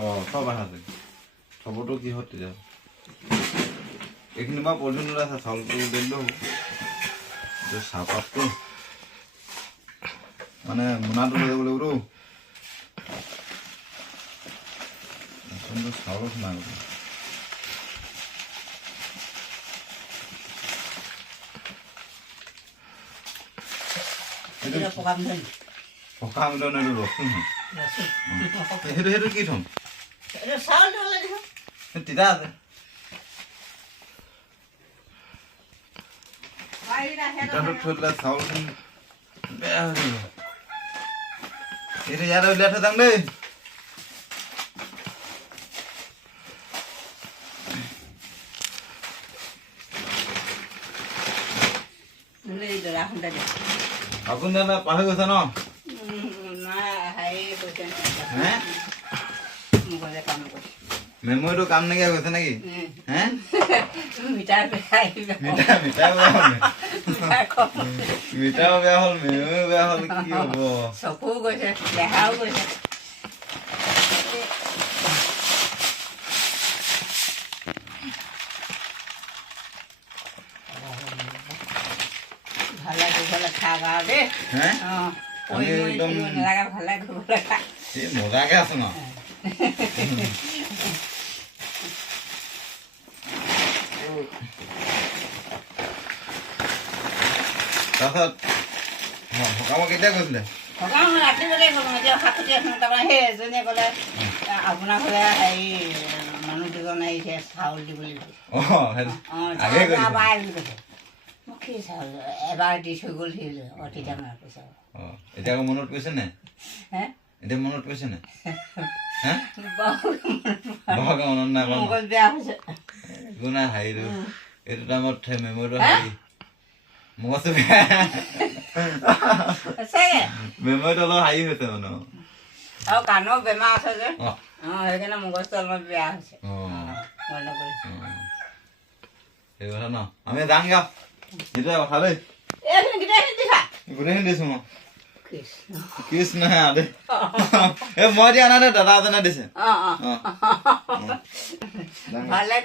সব আছে খবৰটো কিহত তেতিয়া এইখিনি বাৰু পলিথিন ওলাইছে চাউলটো দিলেও হ'ব চাহপাতটো মানে মোনাটো লৈ যাব লাগিবতো চাউল সোমাই গ'ল পকা মিলন এইটো ৰচুন সেইটো কি থম তিতা আছে তিতাটো থৈ দিলে চাউলখিনি বেয়া হৈ যাব এইটো ইয়াতে উলিয়াই থৈ যাম দেই আপুনি জানা পাহৰি গৈছে ন মেমৰিটো কাম নাইকিয়া গৈছে নেকি হে মিঠাও বেয়া হ'ল মেমৰিও বেয়া হ'ল কি হব চকু গৈছে দেহাও গৈছে ভালে খাক আৰু দেই নালাগে ভালে ঘূৰিবলৈ খা মজাকে আছো ন তাৰপিছত সকামত কেতিয়া গৈছিলে সকাম ৰাতিপুৱাতে গ'লো এতিয়া শাকুতি এখন তাৰপৰা সেই এজনীয়ে ক'লে আপোনাৰ ঘৰলে হেৰি মানুহ দুজন আহিছে চাউল দিবলৈ কৈছে কি চাউল এবাৰ দি থৈ গ'ল সি তেতিয়া মনত কৈছে এতিয়া আকৌ মনত পৰিছে নে এতিয়া মনত পৰিছে নে মনত নাই মগজ বেয়া হৈছে একো নাই হাঁহিটো এইটো টাইমত মেমৰিটো হাঁহি মগজটো বেয়া মেমৰিটো অলপ হাঁহি হৈছে মানে আৰু কাণৰ বেমাৰ আছে যে সেইকাৰণে মগজটো অলপ বেয়া হৈছে সেই কথা ন আমি যাম গা সেইটোৱে কথা দেই গোটেইখিনি দিছো মই কৃষ্ণ দেই মই দিয়া নাই দাদা এজনে দিছে ভালে